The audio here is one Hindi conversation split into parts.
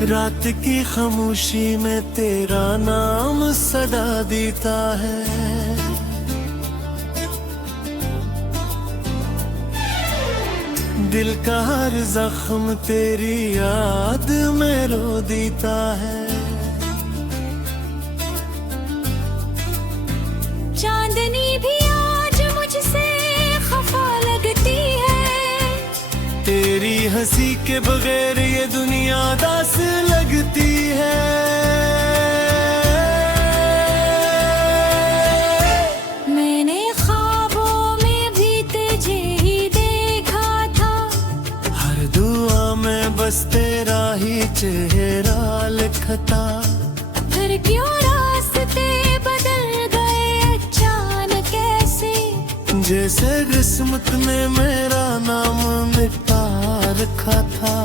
रात की खामोशी में तेरा नाम सदा देता है। दिल का हर जख्म तेरी याद में रो देता है। चांदनी भी आज मुझसे खफा लगती है। तेरी हंसी के बगैर ये दुनिया दास लगती है। मैंने ख्वाबों में भी तुझे ही देखा था। हर दुआ में बस तेरा ही चेहरा लिखता। फिर क्यों रास्ते बदल गए अचानक ऐसे, जैसे किस्मत ने मेरा नाम मिटा रखा था।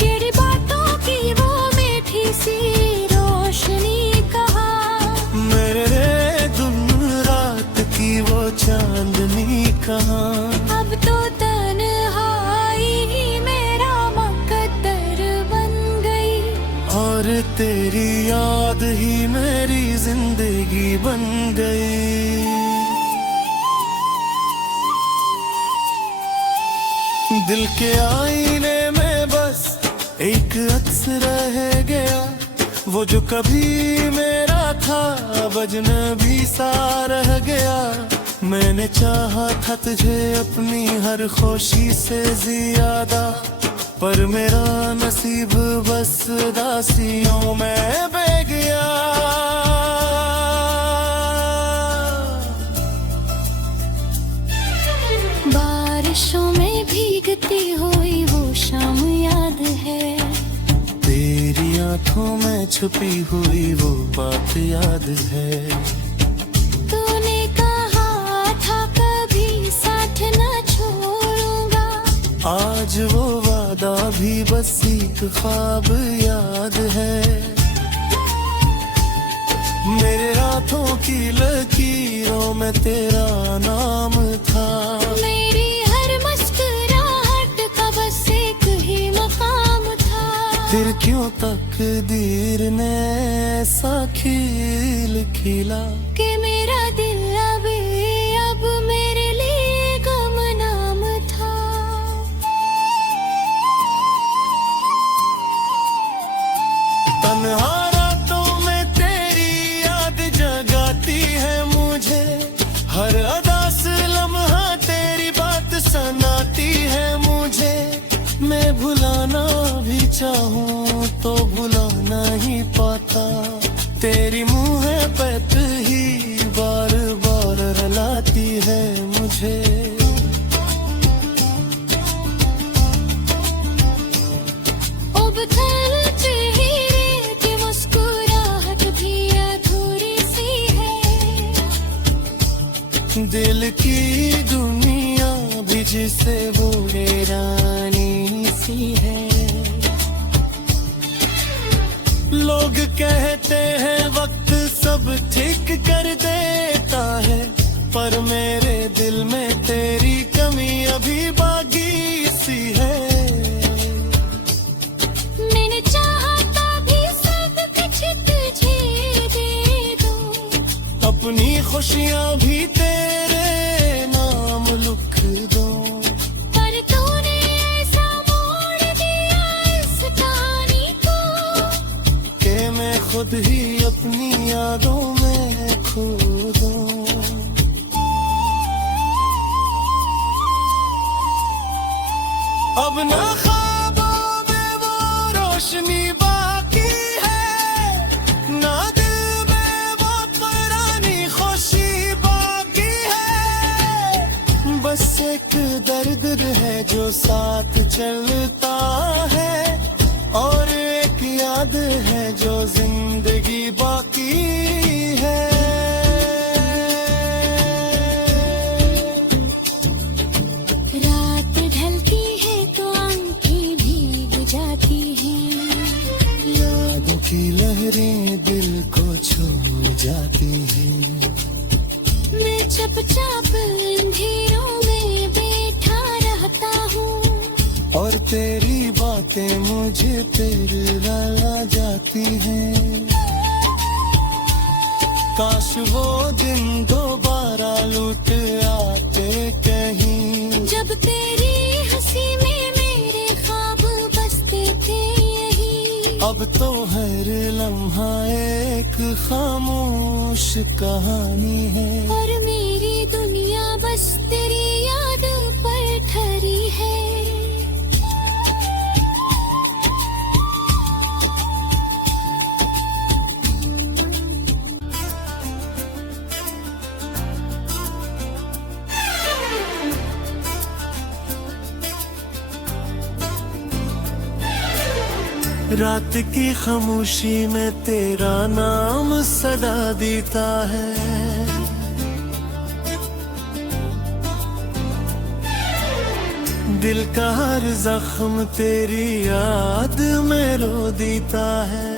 तेरी बातों की वो मीठी सी रोशनी कहा, मेरे दिन रात की वो चांदनी कहाँ। अब तो तन्हाई ही मेरा मुकद्दर बन गई। और तेरी याद ही मेरी जिंदगी बन गई। दिल के आईने में बस एक अक्स रह गया, वो जो कभी मेरा था अजनबी सा रह गया। मैंने चाहा था तुझे अपनी हर खुशी से ज्यादा, पर मेरा नसीब बस दासियों में बह गया। बारिशों में भीगती हुई वो शाम याद है। तेरी आंखों में छुपी हुई वो बात याद है। तूने कहा था कभी साथ न छोड़ूंगा, आज वो वादा भी बस एक ख्वाब याद है। मेरे हाथों की लकीरों में तेरा नाम था। मेरी हर मुस्कुराहट का बस एक ही मकाम था। फिर क्यों तकदीर ने ऐसा खेल खेला कि मेरा दिल अब मेरे लिए गुमनाम था। तन्हा रातों में तेरी याद जगाती है मुझे। हर अदा से लम्हा तेरी बात सनाती है मुझे। मैं भुलाना भी चाहूँ तो भुला नहीं पाता। तेरी मुँह पैत ही बार बार रुलाती है मुझे। उबतल चेहरे की मुस्कुराहट भी अधूरी सी है। दिल की दुनिया भी जिसे वो हैरानी सी है। लोग कहते हैं वक्त सब ठीक कर देता है, पर मेरे दिल में तेरी कमी अभी बाकी सी है। मैंने चाहा था भी सब कुछ तुझे दे दूं, अपनी खुशियाँ भी तेरे नाम लिख दो। पर तूने ऐसा मोड़ दिया इस कहानी को कि मैं खुद ही अपनी यादों में खो दूं। अब ना ख्वाबों में वो रोशनी बाकी है, ना दिल में वो पुरानी खुशी बाकी है। बस एक दर्द है जो साथ चलता है, और एक याद है जो जिंदगी बाकी है। रात ढलती है तो आंखें भीग जाती हैं। यादों की लहरें दिल को छू जाती हैं। मैं चुपचाप अंधेरों में बैठा रहता हूँ, और तेरी बात बातें मुझे तेरे ला जाती हैं। काश वो दिन दोबारा लौट आते कहीं। जब तेरी हंसी में मेरे ख्वाब बसते थे यही। अब तो हर लम्हा एक खामोश कहानी है। और मेरी दुनिया बस तेरी याद पर ठहरी है। रात की खामोशी में तेरा नाम सदा देता है। दिल का हर जख्म तेरी याद में रो देता है।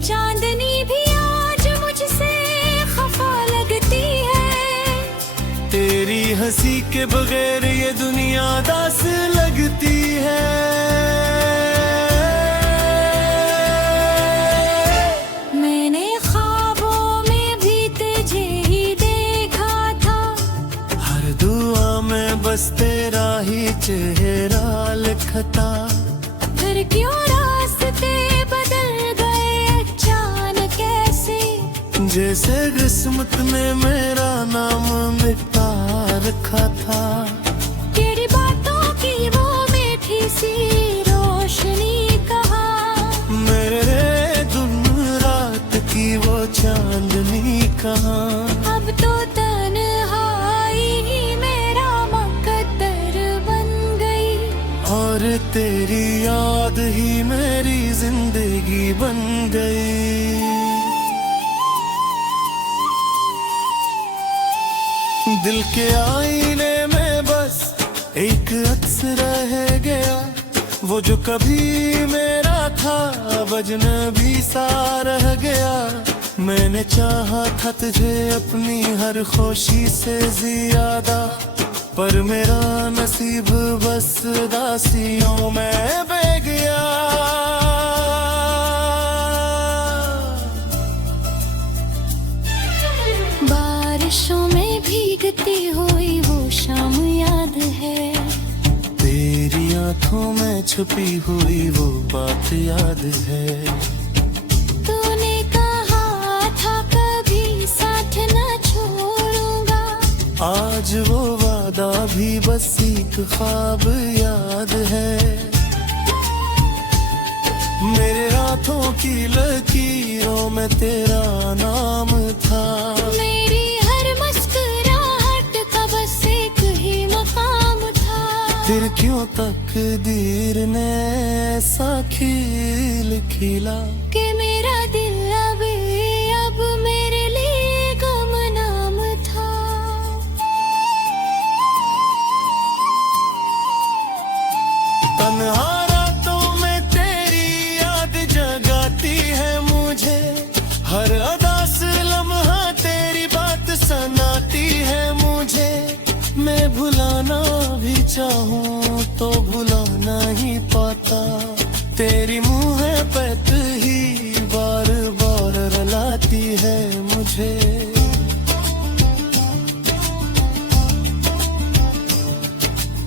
चांदनी भी आज मुझसे खफा लगती है। तेरी हंसी के बगैर ये दुनिया दास लगती है। मैंने ख्वाबों में भी तुझे ही देखा था। हर दुआ में बस तेरा ही चेहरा लिखता। फिर क्यों रास्ते बदल गए अचानक ऐसे। जैसे किस्मत ने मेरा नाम मिटा रखा था। तेरी बातों की वो मीठी सी रोशनी कहा। मेरे दिन रात की वो चांदनी कहाँ। अब तो तन्हाई ही मेरा मुकद्दर बन गई। और तेरी याद ही मेरी जिंदगी बन गई। दिल के आईने में बस एक अक्स रह गया। वो जो कभी मेरा था अजनबी सा रह गया। मैंने चाहा था तुझे अपनी हर खुशी से ज्यादा। पर मेरा नसीब बस दासियों में बह गया। बारिशों में भीगती हुई वो शाम याद है। तेरी आंखों में छुपी हुई वो बात याद है। तूने कहा था कभी साथ न छोड़ूंगा। आज वो वादा भी बस एक ख्वाब याद है। मेरे हाथों की लकीरों में तेरा नाम था। मेरी हर मुस्कुराहट का बस एक ही मकाम था। फिर क्यों तकदीर ने ऐसा खेल खेला। कि मेरा दिल अब मेरे लिए गुमनाम था। तन्हा रातों में तेरी याद जगाती है मुझे। हर अदास लम्हा तेरी बात सनाती है मुझे। मैं भुलाना भी चाहूँ तो भुला नहीं पाता। तेरी मुहब्बत ही बार बार रुलाती है मुझे।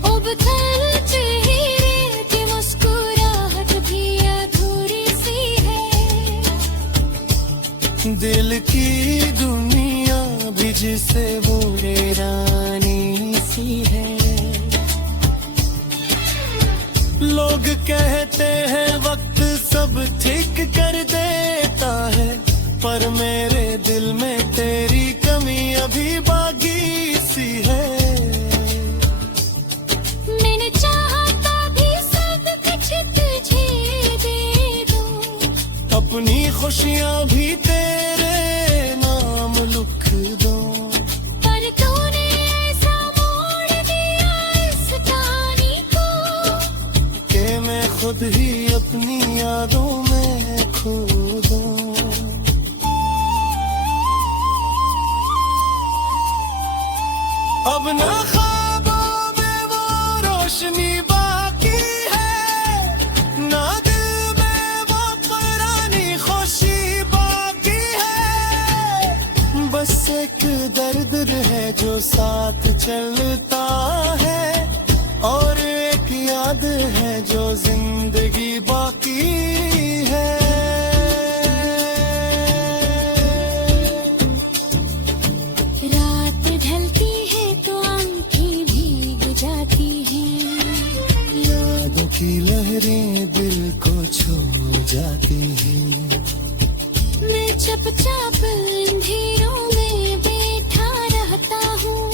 उबथल चेहरे की मुस्कुराहट भी अधूरी सी है। दिल की दुनिया भी जिसे वो रानी सी है। लोग कहते हैं वक्त सब ठीक कर देता है। पर मेरे दिल में तेरी कमी अभी बाकी सी है। मैंने चाहा था भी सब कुछ तुझे दे दूं। अपनी खुशियाँ भी तेरे नाम लिख दो। पर तूने ऐसा मोड़ दिया इस कहानी को। कि मैं खुद ही अपनी यादों में खो दूं। अब ना ख्वाबों में वो एक दर्द है जो साथ चलता है, और एक याद है जो जिंदगी बाकी है। रात ढलती है तो आंखें भीग जाती हैं, यादों की लहरें दिल को छू जाती हैं। मैं चुपचाप अंधेरों में बैठा रहता हूँ,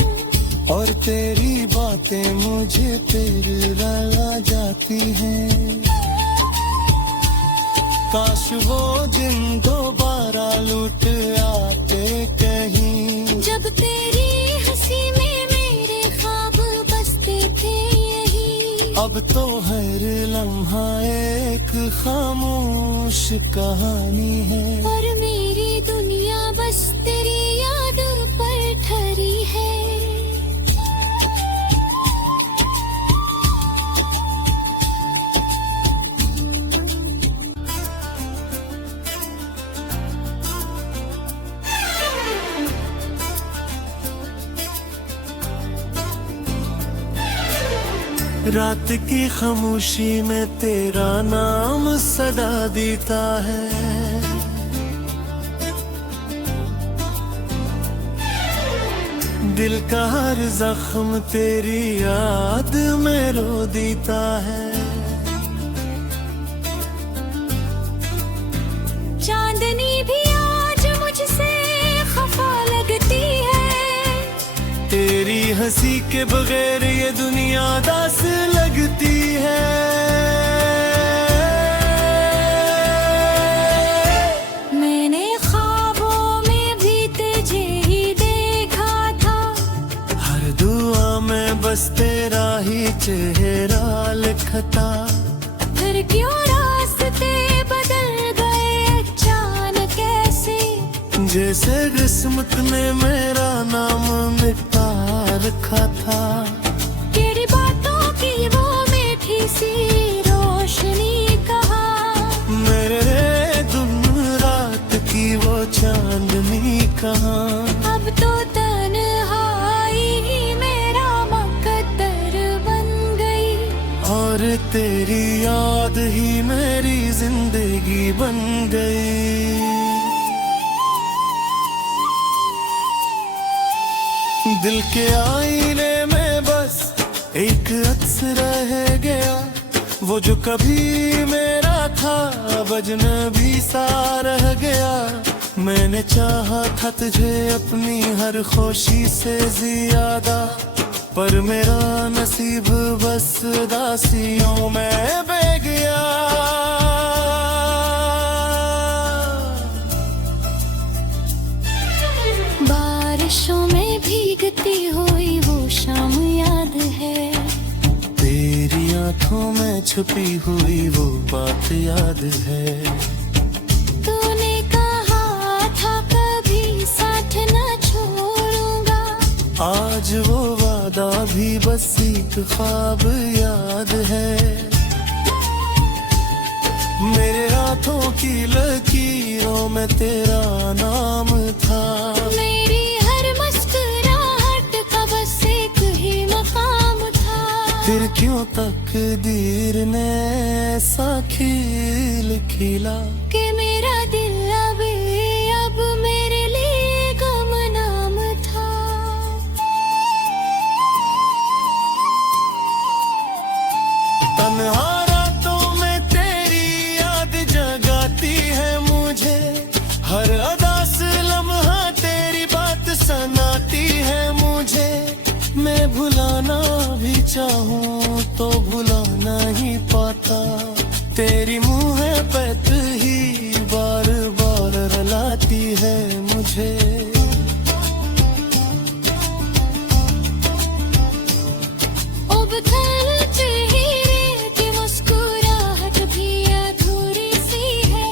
और तेरी बातें मुझे फिर रुला जाती हैं। काश वो दिन दोबारा लौट आते कहीं, जब तेरी हंसी में मेरे ख्वाब बसते थे यही। अब तो हर लम्हा एक खामोश कहानी है, और मेरी दुनिया बस तेरी याद पर ठहरी है। रात की खामोशी में तेरा नाम सदा देता है। दिल का हर जख्म तेरी याद में रो देता है। चांदनी भी आज मुझसे खफा लगती है, तेरी हंसी के बगैर ये दुनिया दास लगती है। मैंने ख्वाबों में भी तुझे ही देखा था, हर दुआ में बस तेरा ही चेहरा लिखता। फिर क्यों रास्ते बदल गए अचानक ऐसे, जैसे किस्मत ने मेरा नाम मिटा रखा था। तेरी बातों की वो मीठी सी रोशनी कहा, मेरे दिन रात की वो चांदनी कहाँ। अब तो तन्हाई ही मेरा मुकद्दर बन गई, और तेरी याद ही मेरी जिंदगी बन गई। दिल के आईने में बस एक अक्स रह गया, वो जो कभी मेरा था अजनबी सा रह गया। मैंने चाहा था तुझे अपनी हर खुशी से ज्यादा, पर मेरा नसीब बस दासियों में बह गया। बारिशों में भीगती हुई वो शाम याद है, तेरी आंखों में छुपी हुई वो बात याद है। तूने कहा था कभी साथ न छोड़ूंगा, आज वो वादा भी बस एक ख्वाब याद है। मेरे हाथों की लकीरों में तेरा नाम था, मेरी हर मुस्कुराहट का बस एक ही मकाम था। फिर क्यों तकदीर ने ऐसा खेल खेला, कि मेरा दिल अब मेरे लिए गुमनाम था। तन्हा रातों में तेरी याद जगाती है मुझे, हर अदास लम्हा तेरी बात सनाती है मुझे। मैं भुलाना भी चाहूँ तो भुला नहीं पाता, तेरी मुहब्बत ही बार बार रुलाती है मुझे। उबथल चेहरे की मुस्कुराहट भी अधूरी सी है,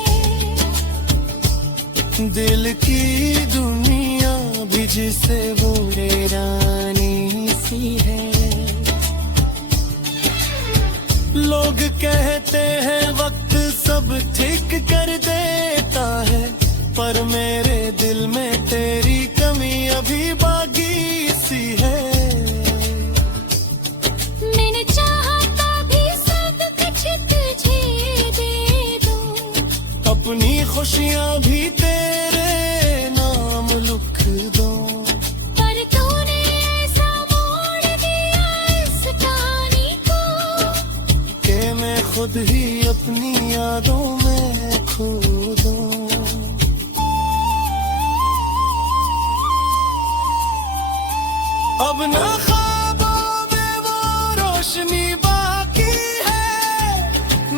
दिल की दुनिया भी जिसे वो रानी सी है। लोग कहते हैं वक्त सब ठीक कर देता है, पर मेरे दिल में तेरी कमी अपनी खुशियाँ भी तेरे नाम लिख दूं। पर तूने ऐसा मोड़ दिया इस कहानी को कि मैं खुद ही अपनी यादों में खो दूं। अब ना ख्वाबों में वो रोशनी बाकी है,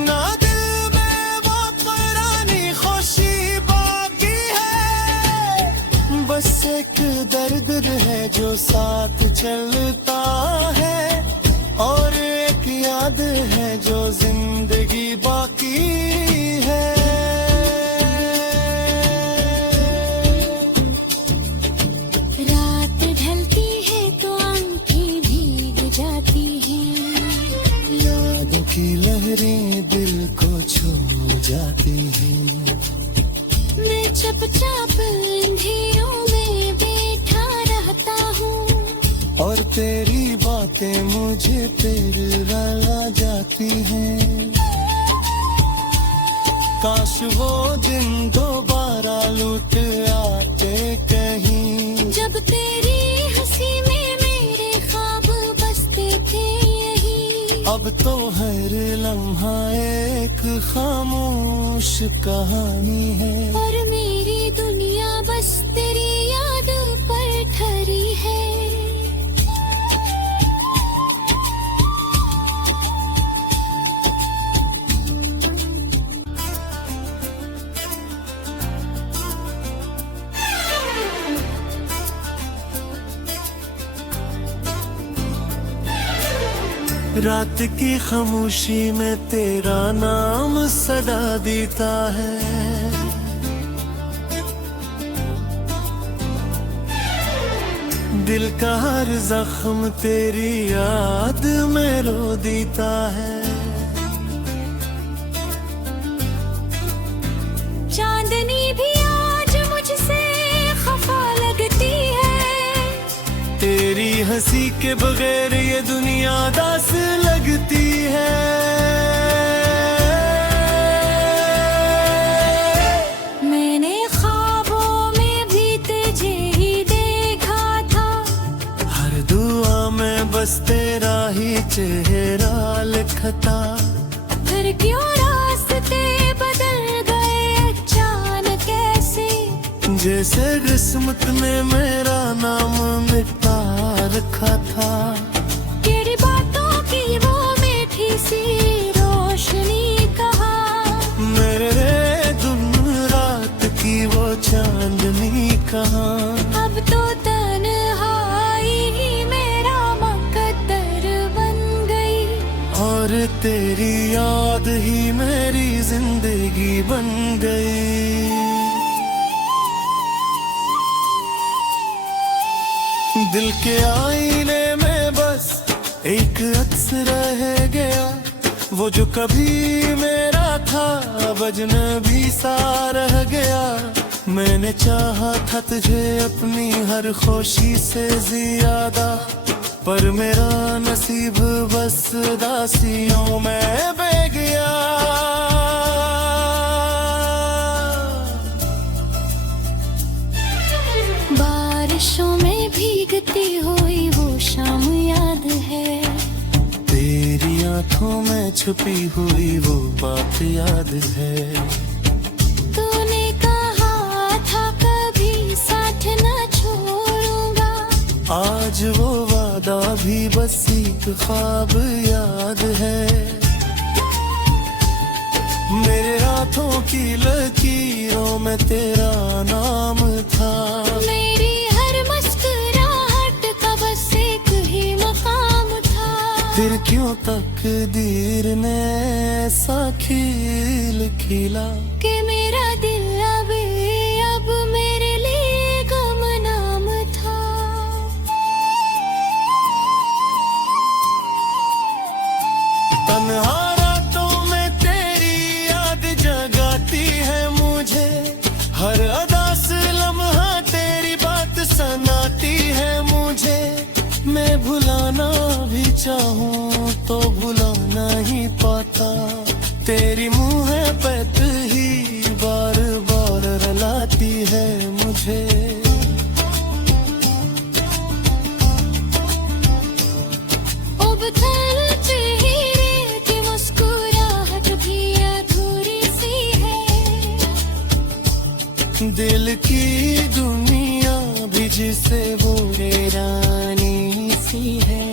ना दिल में वो पुरानी खुशी बाकी है। बस एक दर्द है जो साथ चलता है, और एक याद है जो जिंदगी बाकी है। रात ढलती है तो आंखें भीग जाती हैं, यादों की लहरें दिल को छू जाती हैं। मैं चुपचाप अंधेरों में बैठा रहता हूँ, और तेरी बातें मुझे तेरा ला जाती हैं। काश वो दिन दोबारा लौट आते कहीं, जब तेरी हंसी में मेरे ख्वाब बसते थे यही। अब तो हर लम्हा एक खामोश कहानी है, और मेरी दुनिया बस तेरी याद पर ठहरी है। रात की खामोशी में तेरा नाम सदा देता है। दिल का हर जख्म तेरी याद में रो देता है। चांदनी भी आज मुझसे खफा लगती है, तेरी हंसी के बगैर ये दुनिया दास लगती है। मैंने ख्वाबों में भी तुझे ही देखा था, हर दुआ में बस तेरा ही चेहरा लिखता। फिर क्यों रास्ते बदल गए अचानक ऐसे, जैसे किस्मत ने मेरा नाम मिटा रखा था। तेरी बातों की वो मीठी सी रोशनी कहा, मेरे दिन रात की वो चांदनी कहाँ। अब तो तन्हाई ही मेरा मुकद्दर बन गई, और तेरी याद ही मेरी जिंदगी बन गई। दिल के आईने में बस एक अक्स रह गया, वो जो कभी मेरा था अजनबी सा रह गया। मैंने चाहा था तुझे अपनी हर खुशी से ज्यादा, पर मेरा नसीब बस दासियों में बह गया। बारिशों में भीगती हुई वो शाम याद है, तेरी आंखों में छुपी हुई वो बात याद है। तूने कहा था कभी साथ न छोड़ूंगा, आज वो वादा भी बस एक ख्वाब याद है। मेरे हाथों की लकीरों में तेरा नाम था, मेरी हर मुस्कुराहट का बस एक ही मकाम था। फिर क्यों तकदीर ने ऐसा खेल खेला कि मेरा दिल अब मेरे लिए गुमनाम था। तन्हा रातों में तेरी याद जगाती है मुझे, हर अदा से लम्हा तेरी बात सनाती है मुझे। मैं भुलाना भी चाहूँ तो भुला नहीं पाता, तेरी मुँह पे ही बात दिल की दुनिया भी जिसे वो रानी सी है।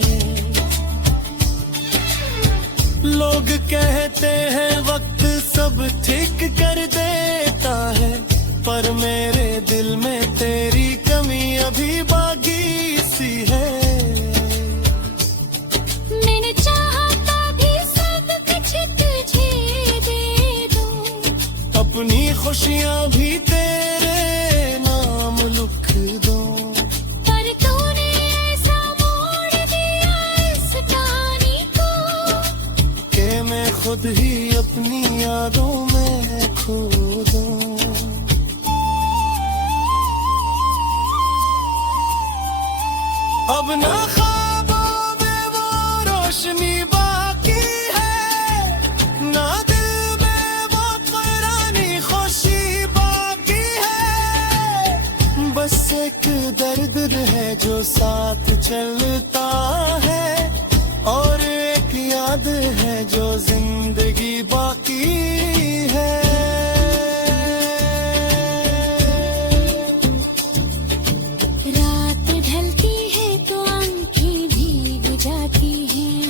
लोग कहते हैं वक्त सब ठीक कर देता है, पर मेरे दिल में तेरी कमी अभी बाकी सी है। मैंने चाहा था भी सब कुछ तुझे दे दूं, अपनी खुशियाँ भी तेरे नाम लिख दूं, पर तूने ऐसा मोड़ दिया इस कहानी को कि मैं खुद ही अपनी यादों में खो दूं। अब ना ख्वाबों में वो रोशनी बाकी है, ना दिल में वो पुरानी खुशी बाकी है। बस एक दर्द है जो साथ चलता है, और एक याद है जो जिंदगी बाकी है। रात ढलती है तो आंखें भीग जाती हैं,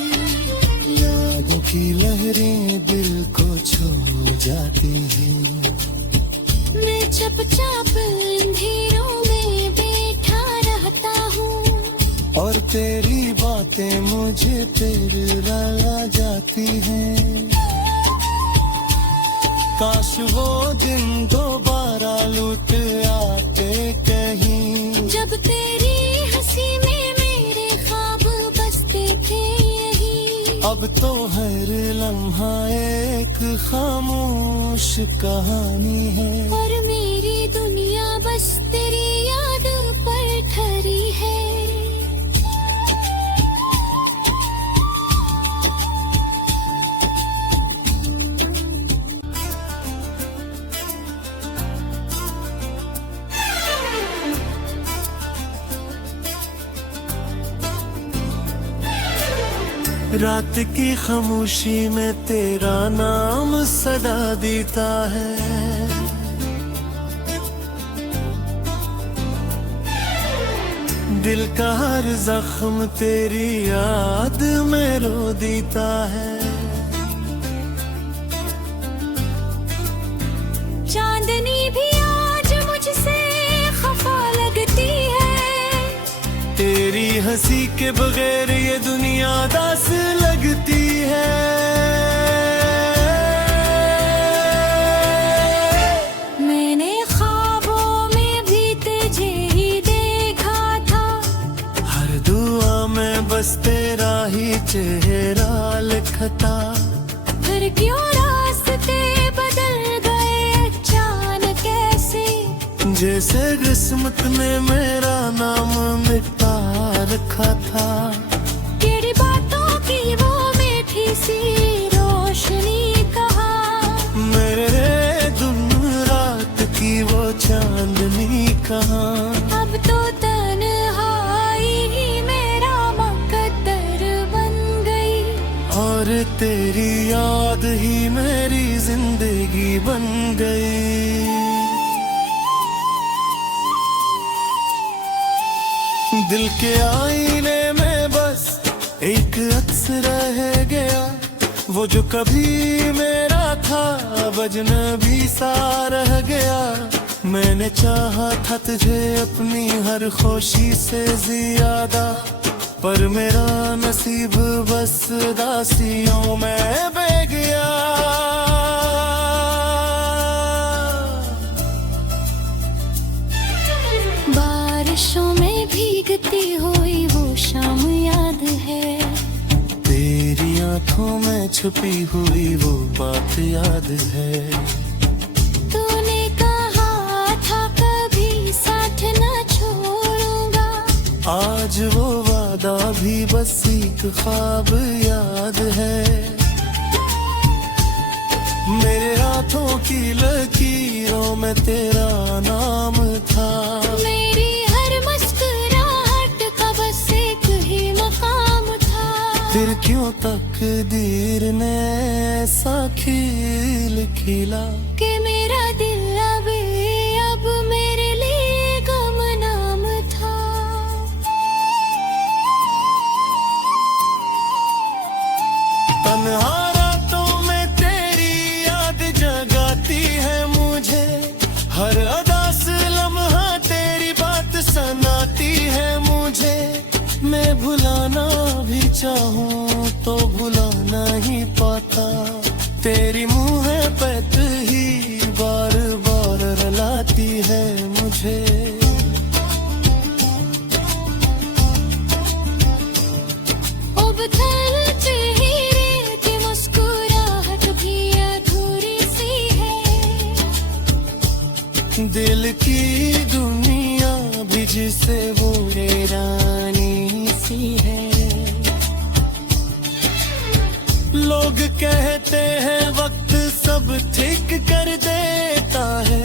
यादों की लहरें दिल को छू जाती हैं। मैं चुपचाप अंधेरों में बैठा रहता हूँ, और तेरी बातें मुझे तेरे ला जाती हैं। काश वो दिन दोबारा लौट आते कहीं, जब तेरी हंसी में मेरे ख्वाब बसते थे यही। अब तो हर लम्हा एक खामोश कहानी है, और मेरी दुनिया बस तेरी याद पर ठहरी है। रात की खामोशी में तेरा नाम सदा देता है। दिल का हर जख्म तेरी याद में रो देता है। चांदनी भी आज मुझसे खफा लगती है, तेरी हंसी के बगैर ये दुनिया दास लगती है। मैंने ख्वाबों में भी तुझे ही देखा था, हर दुआ में बस तेरा ही चेहरा लिखता। फिर क्यों रास्ते बदल गए अचानक ऐसे, जैसे किस्मत ने मेरा नाम मिटा रखा था। तेरी बातों की वो मीठी सी रोशनी कहा, मेरे दिन रात की वो चांदनी कहाँ। अब तो तन्हाई ही मेरा मुकद्दर बन गई, और तेरी याद ही मेरी जिंदगी बन गई। दिल के आईने में बस एक अक्स रह गया, वो जो कभी मेरा था अजनबी सा रह गया। मैंने चाहा था तुझे अपनी हर खुशी से ज्यादा, पर मेरा नसीब बस दासियों में बह गया। बारिशों में भीगती हुई वो शाम याद है, तेरी आंखों में छुपी हुई वो बात याद है। तूने कहा था कभी साथ न छोड़ूंगा, आज वो वादा भी बस एक ख्वाब याद है। मेरे हाथों की लकीरों में तेरा नाम था, मेरी हर मुस्कुराहट का बस एक ही मकाम था। फिर क्यों तकदीर ने ऐसा खेल खेला कि मेरा दिल अब दिल की दुनिया भी जिसे वो रानी सी है। लोग कहते हैं वक्त सब ठीक कर देता है,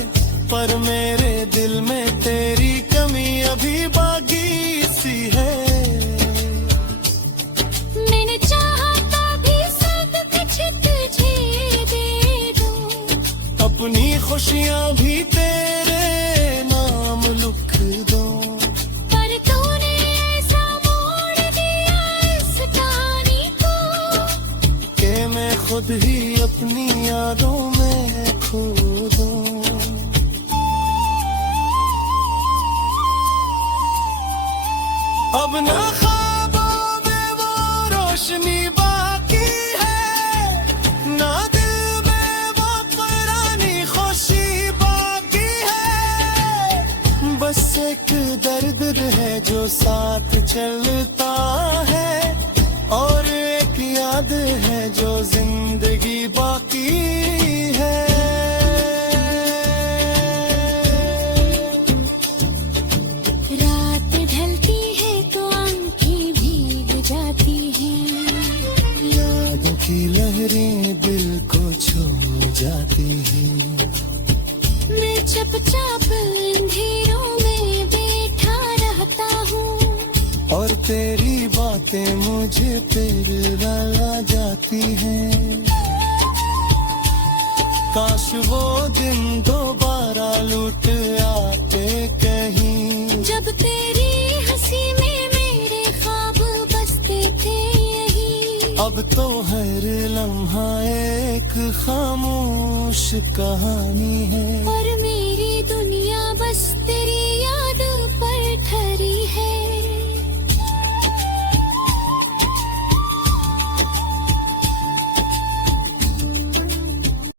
पर मेरे दिल में तेरी कमी अभी बाकी सी है। मैंने चाहा था भी सब कुछ तुझे दे दूं, अपनी खुशियाँ भी तेरे नाम लिख दो, पर तूने ऐसा मोड़ दिया इस कहानी को कि मैं खुद ही अपनी यादों में खो दूं। अब ना ख्वाबों में वो रोशनी बाकी है, ना दिल में वो पुरानी खुशी बाकी है। बस एक दर्द है जो साथ चलता है, और एक याद है जो जिंदगी बाकी है। रात ढलती है तो आंखें भीग जाती हैं, यादों की लहरें दिल को छू जाती हैं। मैं चुपचाप अंधेरों में बैठा रहता हूँ, और तेरी बातें मुझे पिघला जाती हैं। काश वो दिन दोबारा लौट आते कहीं, जब तेरी हंसी में मेरे ख्वाब बसते थे यही। अब तो हर लम्हा एक खामोश कहानी है, और मेरी दुनिया बस